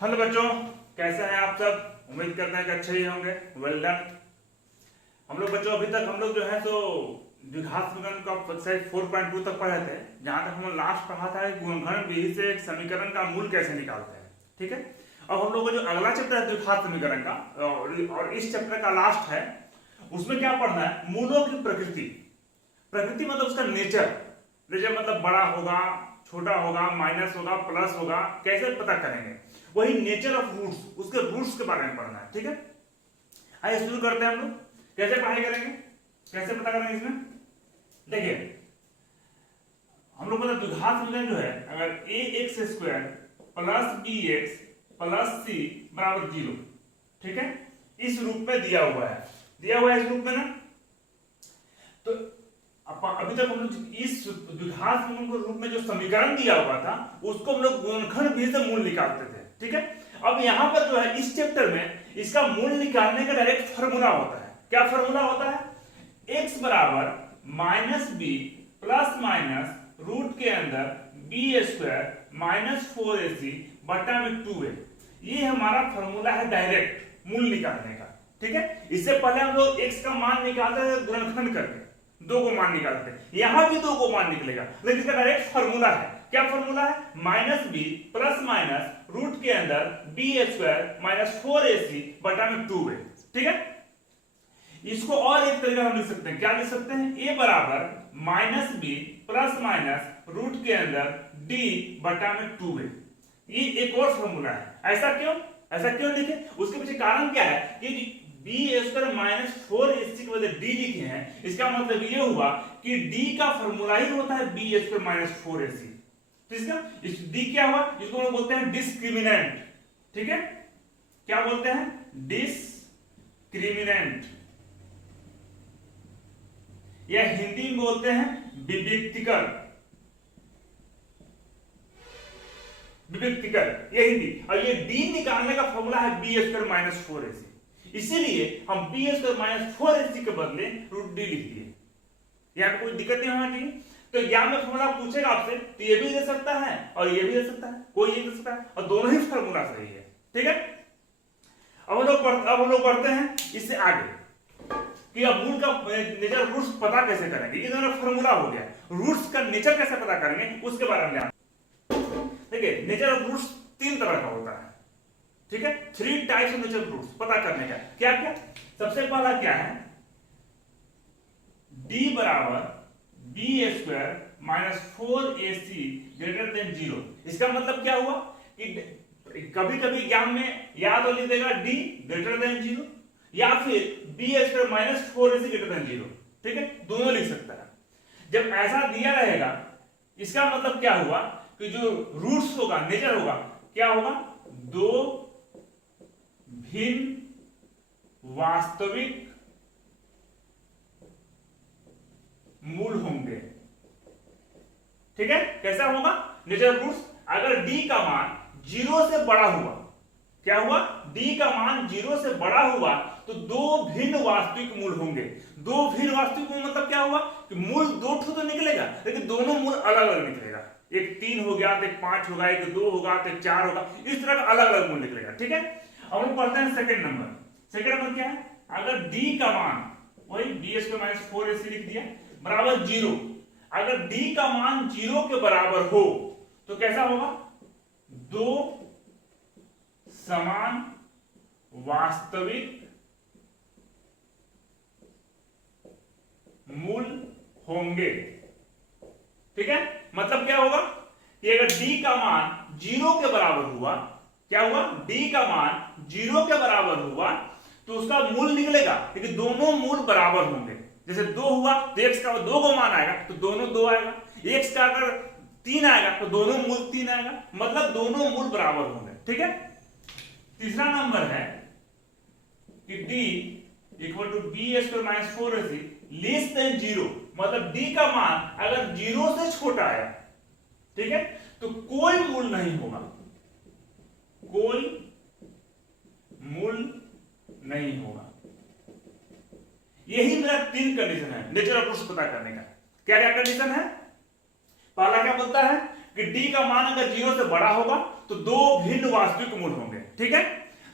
Hello बच्चों, कैसे हैं आप सब। उम्मीद करते हैं कि अच्छे ही होंगे। Well done. हम लोग बच्चों अभी तक हम लोग जो है सो द्विघात समीकरण का एक्सरसाइज 4.2 तक पढ़े थे, जहां तक हम लोग लास्ट पढ़ा था गुणनखंड विधि से एक समीकरण का मूल कैसे निकालते हैं। ठीक है, अब हम लोग को जो अगला चैप्टर है द्विघात समीकरण का और इस चैप्टर का लास्ट है, उसमें क्या पढ़ना है, मूलों की प्रकृति। प्रकृति मतलब उसका नेचर। नेचर मतलब बड़ा होगा, छोटा होगा, माइनस होगा, प्लस होगा, कैसे पता करेंगे, वही नेचर ऑफ रूट्स, उसके रूट्स के बारे में पढ़ना है। ठीक है, आइए शुरू करते हैं। हम लोग कैसे पढ़ाई करेंगे, कैसे पता करेंगे इसमें। देखिए, हम लोग मतलब द्विघात समीकरण जो है, अगर a x square plus b x plus c बराबर 0, ठीक है, इस रूप में दिया हुआ है इस रूप में ना, तो अभी तक हम लोग इस द्विघात समीकरण के रूप में जो समीकरण दिया हुआ था उसको हम लोग गुणनखंड विधि से मूल निकालते थे। ठीक है, अब यहां पर जो है इस चैप्टर में इसका मूल निकालने का डायरेक्ट फार्मूला होता है। क्या फार्मूला होता है, x बराबर minus b plus minus root के अंदर बी स्क्वायर माइनस 4ac बटा में 2a। ये हमारा फार्मूला है डायरेक्ट मूल निकालने का। ठीक है, इससे पहले हम लोग x का मान निकालते थे गुणनखंड करके, 2 को मान निकालते हैं, यहां भी 2 को मान निकलेगा, लेकिन इसका डायरेक्ट फार्मूला है। क्या फार्मूला है, minus b plus minus root के अंदर बी स्क्वायर माइनस 4ac बटा में 2a। ठीक है, इसको और एक तरीका हम लिख सकते हैं। क्या लिख सकते हैं, a बराबर minus b plus minus root के अंदर d बटा में 2a। ये एक और फार्मूला है। ऐसा क्यों लिखे, उसके पीछे कारण क्या है कि बी स्क्वायर माइनस 4ac के बजाय d लिखे हैं। इसका मतलब ये हुआ कि d का फार्मूला ही होता है बी स्क्वायर माइनस 4ac। ठीक है, इस d क्या हुआ, इसको हम बोलते हैं डिस्क्रिमिनेंट। ठीक है, क्या बोलते हैं, डिस्क्रिमिनेंट, या हिंदी में बोलते हैं विविक्तिकर। ये हिंदी, और ये d निकालने का फॉर्मूला है बी स्क्वायर माइनस 4ac। इसीलिए हम बी स्क्वायर माइनस 4ac के बदले रूट d लिख दिए। यहां पे कोई दिक्कत नहीं होना चाहिए। तो एग्जाम में फॉर्मूला पूछेगा आपसे तो ये भी दे सकता है और ये भी दे सकता है, कोई ये दे सकता है, और दोनों ही फॉर्मूला सही है। ठीक है, अब हम लोग पढ़ते हैं इससे आगे कि अब मूल का नेचर रूट्स पता कैसे करेंगे। ये दोनों फॉर्मूला हो गया, रूट्स का नेचर कैसे पता करेंगे उसके बारे में जान। देखिए, नेचर ऑफ रूट्स 3 तरह का होता है। ठीक है, 3 types of nature of roots पता करने का। क्या क्या, सबसे पहला क्या है, d बराबर b square minus 4ac greater than 0। इसका मतलब क्या हुआ कि कभी कभी एग्जाम में या तो लिख देगा d ग्रेटर देन 0 या फिर b square minus 4ac greater than 0। ठीक है, दोनों लिख सकता है। जब ऐसा दिया रहेगा, इसका मतलब क्या हुआ कि जो रूट्स होगा, नेचर होगा, क्या होगा, 2 भिन्न वास्तविक मूल होंगे। ठीक है, कैसा होगा, नेचर ऑफ रूट्स, अगर d का मान 0 से बड़ा हुआ, क्या हुआ, d का मान 0 से बड़ा हुआ तो 2 भिन्न वास्तविक मूल होंगे। 2 भिन्न वास्तविक मूल मतलब क्या हुआ कि मूल 2 तो निकलेगा, लेकिन दोनों मूल अलग अलग निकलेगा। एक 3 हो गया तो एक 5 होगा, एक 2 होगा तो एक 4 होगा, इस तरह का अलग अलग मूल निकलेगा। ठीक है, अब हम पढ़ते हैं सेकंड नंबर। सेकंड नंबर क्या है, अगर d का मान, वही बी स्क्वायर माइनस 4ac लिख दिया, बराबर 0। अगर d का मान 0 के बराबर हो तो कैसा होगा, 2 समान वास्तविक मूल होंगे। ठीक है, मतलब क्या होगा कि अगर d का मान 0 के बराबर हुआ, क्या हुआ, d का मान 0 के बराबर हुआ तो उसका मूल निकलेगा, लेकिन दोनों मूल बराबर होंगे। जैसे 2 हुआ तो x का 2 को मान आएगा तो दोनों 2 आएगा, x का अगर 3 आएगा तो दोनों मूल 3 आएगा, मतलब दोनों मूल बराबर होंगे। ठीक है, तीसरा नंबर है कि d equal to b square minus 4ac less than 0, मतलब d का मान अगर 0 से छोटा है, ठीक है, तो कोई मूल नहीं होगा, कोई मूल नहीं होगा। यही मेरा 3 कंडीशन है नेचर ऑफ रूट्स पता करने का। क्या क्या कंडीशन है, पहला क्या बोलता है कि d का मान अगर 0 से बड़ा होगा तो दो भिन्न वास्तविक मूल होंगे। ठीक है।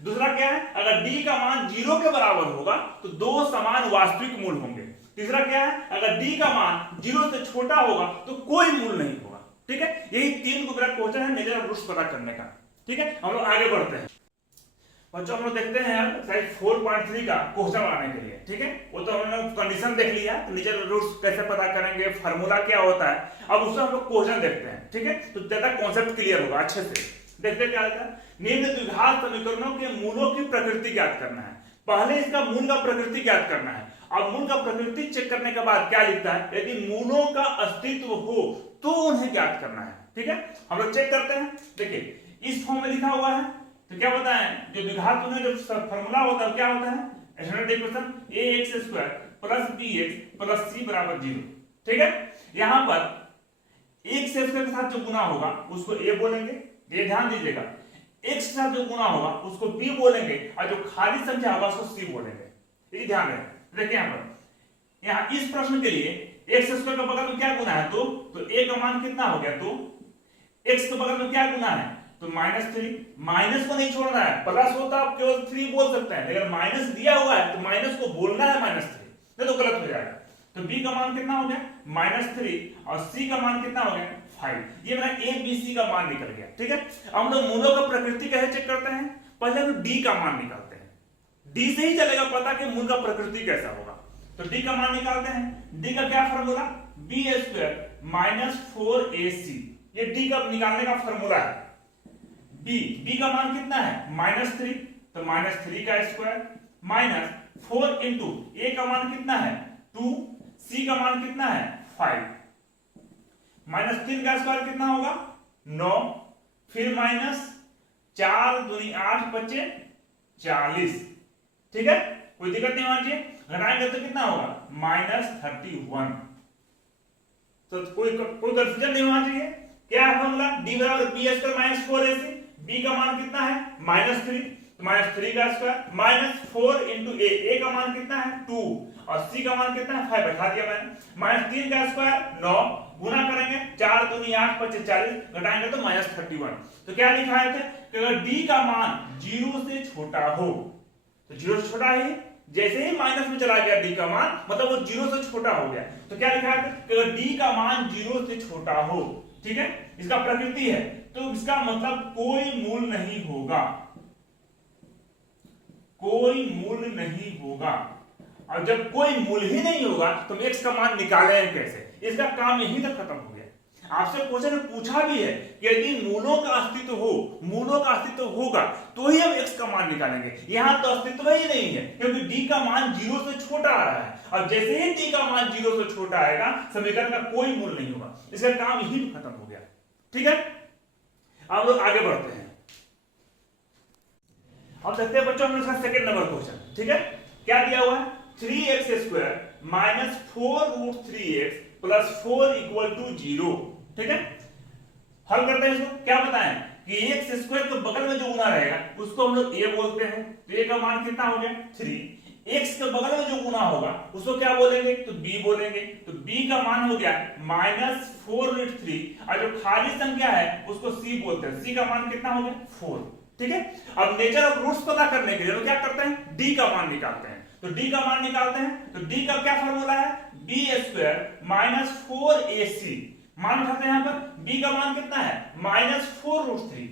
दूसरा क्या है, अगर d का मान 0 के बराबर होगा तो दो समान वास्तविक मूल होंगे। तीसरा क्या है, अगर d का मान 0 से छोटा होगा तो कोई मूल नहीं होगा। ठीक है, यही तीन को मेरा क्वेश्चन है नेचर ऑफ रूट्स पता करने का। ठीक है, हम लोग आगे बढ़ते हैं बच्चों। हम लोग देखते हैं एक्सरसाइज 4.3 का क्वेश्चन बनाने के लिए। ठीक है, वो तो हमने कंडीशन देख लिया, नेचर ऑफ रूट्स कैसे पता करेंगे, फार्मूला क्या होता है, अब उससे हम लोग क्वेश्चन देखते हैं। ठीक है, तो ज्यादा कॉन्सेप्ट क्लियर होगा अच्छे से। देखते क्या होता है, निम्न द्विघात समीकरणों के मूलों की प्रकृति ज्ञात करना है। पहले इसका मूल का प्रकृति ज्ञात करना है। अब मूल का प्रकृति चेक करने के बाद क्या लिखता है, यदि मूलों का अस्तित्व हो तो उन्हें ज्ञात करना है। ठीक है, हम लोग चेक करते हैं। देखिए इस फॉर्म में लिखा हुआ है, तो क्या बताएं, जो द्विघात में जो फॉर्मूला होता है क्या होता है, standard equation ax² plus bx plus c बराबर 0। ठीक है, यहां पर x के साथ जो गुना होगा उसको a बोलेंगे, ये ध्यान दीजिएगा, x के साथ जो गुना होगा उसको b बोलेंगे और जो खाली संख्या होगा उसको c बोलेंगे। ये ध्यान रखें। देखिए यहां पर, यहां इस प्रश्न के लिए x² के बगल में क्या गुना है, तो a का मान कितना हो गया, तो x के बगल में क्या गुना है, तो -3। माइनस को नहीं छोड़ना है, प्लस होता आप केवल 3 बोल सकते हैं, लेकिन माइनस दिया हुआ है तो माइनस को बोलना है -3, नहीं तो गलत हो जाएगा। तो b का मान कितना हो गया -3 और c का मान कितना हो गया 5। ये मेरा a b c का मान निकल गया। ठीक है, अब हम लोग मूलों का प्रकृति कैसे चेक करते हैं, पहले हम d का मान निकालते हैं। d से ही चलेगा पता कि मूल का प्रकृति कैसा होगा। तो d का मान निकालते हैं। d का क्या फॉर्मूला, b² - 4ac, ये d का निकालने का फॉर्मूला है। b का मान कितना है -3, तो -3 का स्क्वायर माइनस 4 इंटू a का मान कितना है 2, c का मान कितना है 5, -3 का स्क्वायर कितना होगा 9, फिर माइनस 4 दूनी 8 बचे 40। ठीक है, कोई दिक्कत नहीं होनी चाहिए। घटाएंगे तो कितना होगा -31। तो कोई कंफ्यूजन नहीं होना चाहिए। क्या है फॉर्मूला, d बराबर b² - 4ac। b का मान कितना है -3, तो -3 का स्क्वायर माइनस 4 इंटू a का मान कितना है 2 और c का मान कितना है 5, बैठा दिया मैंने। -3 का स्क्वायर 9, गुना करेंगे 4 दूनी 8 25 40, घटाएंगे तो -31। तो क्या लिखा है कि अगर d का मान 0 से छोटा हो, तो 0 से छोटा है, जैसे ही माइनस में चला गया d का मान मतलब वो 0 से छोटा हो गया। तो क्या लिखा है कि अगर d का मान 0 से छोटा हो, ठीक है, इसका प्रकृति है, तो इसका मतलब कोई मूल नहीं होगा, कोई मूल नहीं होगा। और जब कोई मूल ही नहीं होगा तो हम x का मान निकालें कैसे, इसका काम यहीं तक खत्म हो गया। आपसे क्वेश्चन में पूछा भी है कि यदि मूलों का अस्तित्व हो, मूलों का अस्तित्व होगा तो ही हम x का मान निकालेंगे। यहां तो अस्तित्व ही नहीं है क्योंकि d का मान 0 से छोटा आ रहा है, और जैसे ही d का मान 0 से छोटा आएगा समीकरण का कोई मूल नहीं होगा, इसका काम यहीं खत्म हो गया। ठीक है, अब लोग आगे बढ़ते हैं। अब देखते हैं बच्चों, हमने इसका सेकंड नंबर क्वेश्चन। ठीक है, क्या दिया हुआ है 3x² माइनस 4√3x प्लस 4 = 0। ठीक है, हल करते हैं इसको। क्या बताएं कि x² के बगल में जो गुना रहेगा उसको हम लोग a बोलते हैं, तो a का मान कितना हो गया 3। x के बगल में जो गुना होगा उसको क्या बोलेंगे, तो b बोलेंगे, तो b का मान हो गया -4√3 और जो खाली संख्या है उसको c बोलते हैं, c का मान कितना हो गया 4। ठीक है, अब नेचर ऑफ रूट्स पता करने के लिए तो क्या करते हैं, d का मान निकालते हैं। तो d का मान निकालते हैं, तो d का क्या फॉर्मूला है b² - 4ac। मान उठाते हैं, यहां पर b का मान कितना है -4√3,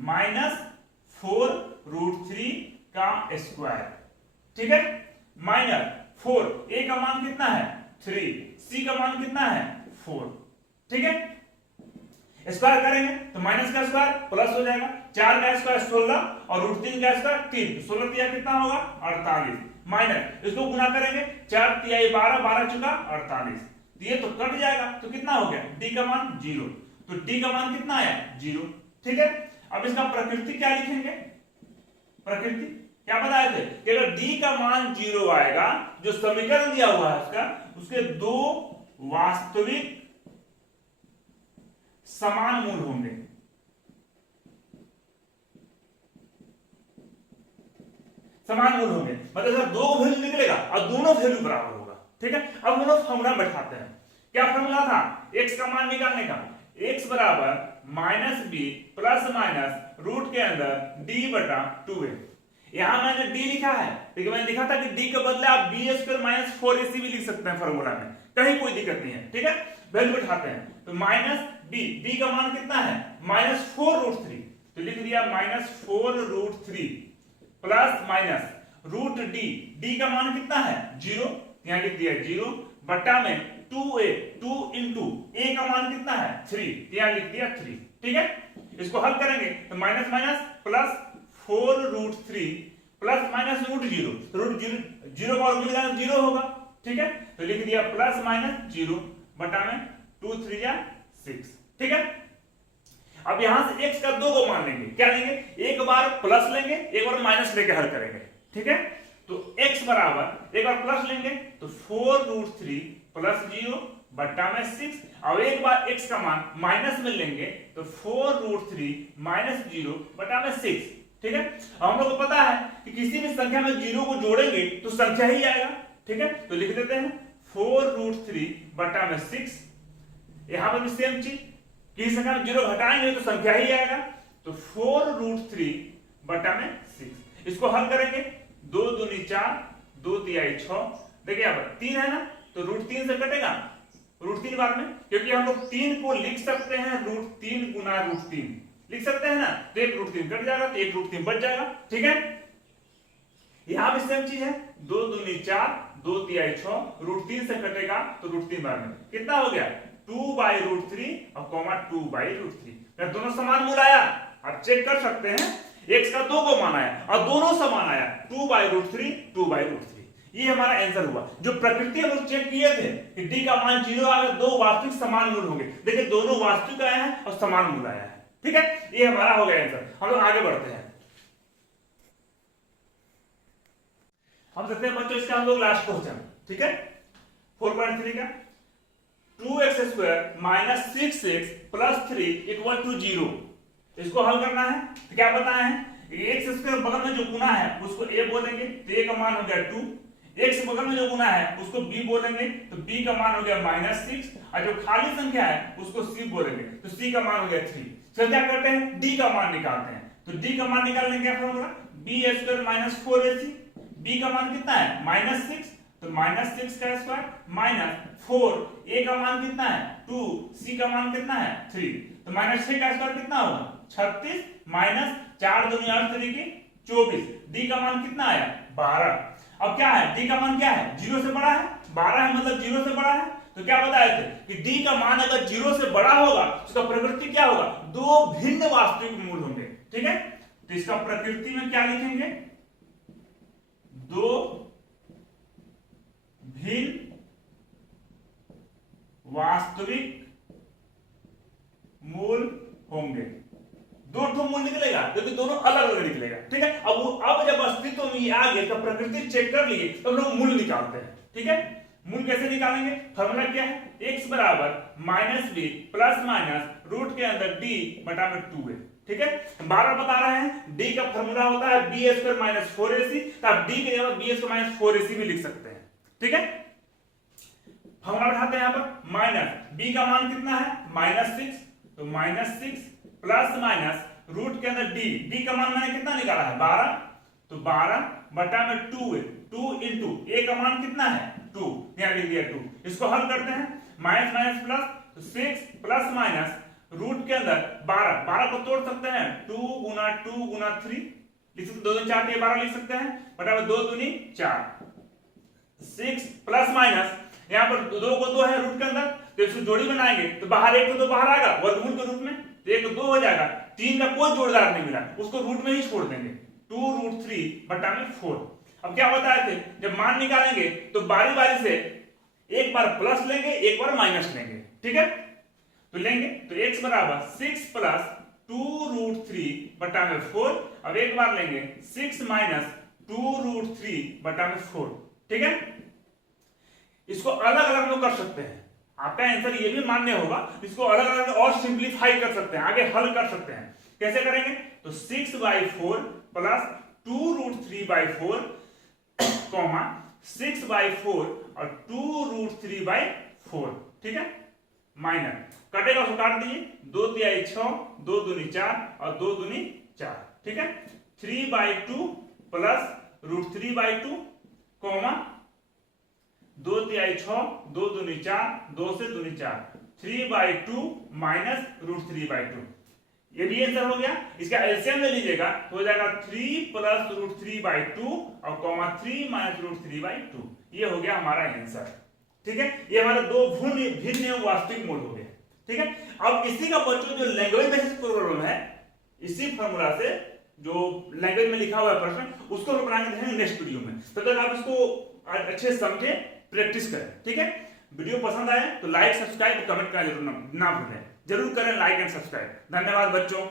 -4√3 का स्क्वायर। ठीक है, -4, a का मान कितना है 3, c का मान कितना है 4। ठीक है, स्क्वायर करेंगे तो माइनस का स्क्वायर प्लस हो जाएगा, 4 का स्क्वायर 16 और √3 का स्क्वायर 3, 16 तिया कितना होगा 48, माइनस इसको गुना करेंगे 4 तिया 12, 12 चुका 48, ये तो कट जाएगा, तो कितना हो गया d का मान 0। तो d का मान कितना आया 0। ठीक है, अब इसका प्रकृति क्या लिखेंगे, प्रकृति क्या बताए थे कि अगर d का मान 0 आएगा, जो समीकरण दिया हुआ है उसका, उसके दो वास्तविक समान मूल होंगे। समान मूल होंगे मतलब सर दो वैल्यू निकलेगा और दोनों वैल्यू बराबर होगा। ठीक है, अब हम लोग फॉर्मूला बैठाते हैं। क्या फॉर्मूला था x का मान निकालने का, x बराबर minus b plus minus root के अंदर डी बटा 2a। यहां मैंने डी लिखा है, लेकिन मैंने लिखा था कि डी के बदले आप बी स्क्वायर माइनस 4ac भी लिख सकते हैं फॉर्मूला में, कहीं कोई दिक्कत नहीं है, ठीक है। वैल्यू उठाते हैं तो माइनस बी का मान कितना है माइनस 4√3, तो लिख दिया minus 4√3 plus minus root d का मान कितना है 0, यहां लिख दिया 0 बटा में 2a 2 इंटू a का मान कितना है 3, यहां लिख दिया 3, ठीक है। इसको हल करेंगे तो minus minus plus 4√3 plus minus root zero का और मिलेगा 0 होगा, ठीक है। तो लिख दिया प्लस माइनस 0 बटा में 2 3 या 6, ठीक है। अब यहां से x का 2 को मान लेंगे, क्या लेंगे, एक बार प्लस लेंगे एक बार माइनस लेके हल करेंगे, ठीक है। तो x बराबर एक बार प्लस लेंगे तो 4√3 प्लस 0 बट्टा में 6, और एक बार x का मान माइनस में लेंगे तो 4√3 माइनस 0 बटा में 6, ठीक है। हम लोग को पता है कि किसी भी संख्या में 0 को जोड़ेंगे तो संख्या ही आएगा, ठीक है। तो लिख देते हैं 4√3 बटा में 6, यहां पर भी सेम चीज, किसी संख्या में 0 घटाएंगे तो संख्या ही आएगा, तो 4√3 बटा में 6। इसको हल करेंगे 2 दूनी 4 2 तिहाई 6, देखिए यहाँ पर 3 है ना, तो √3 से कटेगा √3 बार में, क्योंकि हम लोग 3 को लिख सकते हैं √3 गुना √3 लिख सकते हैं ना, तो एक √3 कट जाएगा तो एक √3 बच जाएगा, ठीक है। यहां भी सेम चीज है, 2 दूनी 4 2 तिहाई 6, √3 से कटेगा तो √3 बार में कितना हो गया 2/√3 और कॉमा 2/√3, दोनों समान मूल आया, आप चेक कर सकते हैं, x का 2 को मान आया और दोनों समान आया 2/√3 2/√3, ये हमारा आंसर हुआ। जो प्रकृति हम लोग चेक किए थे कि d का मान 0 आ गया, दो वास्तविक समान मूल होंगे, देखिए दोनों वास्तविक आए हैं और समान मूल आया है, ठीक है। ये हमारा हो गया आंसर। हम लोग आगे बढ़ते हैं, हम देखते हैं बच्चों इसका हम लोग लास्ट क्वेश्चन, ठीक है, 4.3 का 2x² minus 6x plus 3 equal to 0, इसको हल करना है। तो क्या बताए हैं, x² बगल में जो गुना है उसको a बोलेंगे तो a का मान हो गया 2, x बगल में जो गुना है उसको b बोलेंगे तो b का मान हो गया -6, और जो खाली संख्या है उसको c बोलेंगे तो c का मान हो गया 3। चल क्या करते हैं d का मान निकालते हैं, तो d का मान निकालने क्या formula, b² minus 4ac, b का मान कितना है -6, तो -6 का स्क्वायर माइनस 4, a का मान कितना है 2, c का मान कितना है 3, तो -6 का स्क्वायर कितना होगा 36 माइनस 4 दूनी 8 तरीके 24, d का मान कितना आया 12। अब क्या है d का मान क्या है 0 से बड़ा है, 12 है मतलब 0 से बड़ा है, तो क्या बताए थे कि d का मान अगर 0 से बड़ा होगा तो इसका प्रकृति क्या होगा, दो भिन्न वास्तविक मूल होंगे, ठीक है। तो इसका प्रकृति में क्या लिखेंगे, दो भिन्न वास्तविक मूल होंगे, दो ठो मूल निकलेगा क्योंकि दोनों अलग अलग निकलेगा, ठीक है। अब जब अस्तित्व में आ गए तो प्रकृति चेक कर लिए तो हम लोग मूल निकालते हैं, ठीक है। मूल कैसे निकालेंगे, फॉर्मूला क्या है, x बराबर -b प्लस माइनस रूट के अंदर d बटा में 2a, ठीक है। बार बता रहे हैं d का फॉर्मूला होता है b² माइनस 4ac, तो आप d के जगह b² माइनस 4ac भी लिख सकते हैं, ठीक है। फॉर्मूला उठाते हैं यहाँ पर, माइनस b का मान कितना है -6, तो -6 प्लस माइनस रूट के अंदर d का मान मैंने कितना निकाला है 12, तो 12 बटा में 2 इंटू a का मान कितना है 2, यहां लिख दिया 2। इसको हल करते हैं, माइनस माइनस प्लस, तो 6 प्लस माइनस रूट के अंदर 12 को तोड़ सकते हैं 2 गुना 3 लिख सकते, 2 2 4 12 लिख सकते हैं, बटा में 2 दूनी 4, 6 प्लस माइनस यहाँ पर 2 को 2 है रूट के अंदर, तो इसको जोड़ी बनाएंगे तो बाहर 1 को 2 बाहर आएगा वर्गमूल के रूप में, तो 1 2 हो जाएगा, 3 का कोई जोड़दार नहीं मिला, उसको रूट में ही छोड़ देंगे, 2√3 बटा में 4। अब क्या बताए थे, जब मान निकालेंगे तो बारी बारी से एक बार प्लस लेंगे एक बार माइनस लेंगे, ठीक है। तो लेंगे तो x बराबर 6 प्लस 2√3 बटा में 4, अब एक बार लेंगे 6 माइनस 2√3 बटा में 4, ठीक है। इसको अलग अलग लोग कर सकते हैं, आपका आंसर ये भी मान्य होगा, इसको अलग अलग और सिंप्लीफाई कर सकते हैं, आगे हल कर सकते हैं। कैसे करेंगे, तो 6/4 प्लस 2√3/4 कॉमा 6/4 और 2√3/4, ठीक है, माइनस कटेगा उसको काट दीजिए, 2 तिहाई 6, 2 दूनी 4 और 2 दूनी 4, ठीक है। 3/2 प्लस √3/2 कॉमा 2 तिहाई 6, 2 दूनी 4, 2 से दूनी 4, 3/2 माइनस √3/2, ये भी आंसर हो गया। इसका एलसीएम ले लीजिएगा तो हो जाएगा 3 प्लस √3/2 और कॉमा 3 माइनस √3/2, ये हो गया हमारा आंसर, ठीक है। ये हमारे दो भिन्न वास्तविक मूल हो गए, ठीक है। अब इसी का बच्चों जो लैंग्वेज बेसिस प्रॉब्लम है, इसी फॉर्मूला से जो लैंग्वेज में लिखा हुआ है प्रश्न, उसको हम बनाने देखेंगे नेक्स्ट वीडियो में। तब तक आप इसको अच्छे समझे, प्रैक्टिस करें, ठीक है। वीडियो पसंद आए तो लाइक, सब्सक्राइब, कमेंट करना जरूर ना भूलें, जरूर करें लाइक एंड सब्सक्राइब। धन्यवाद बच्चों।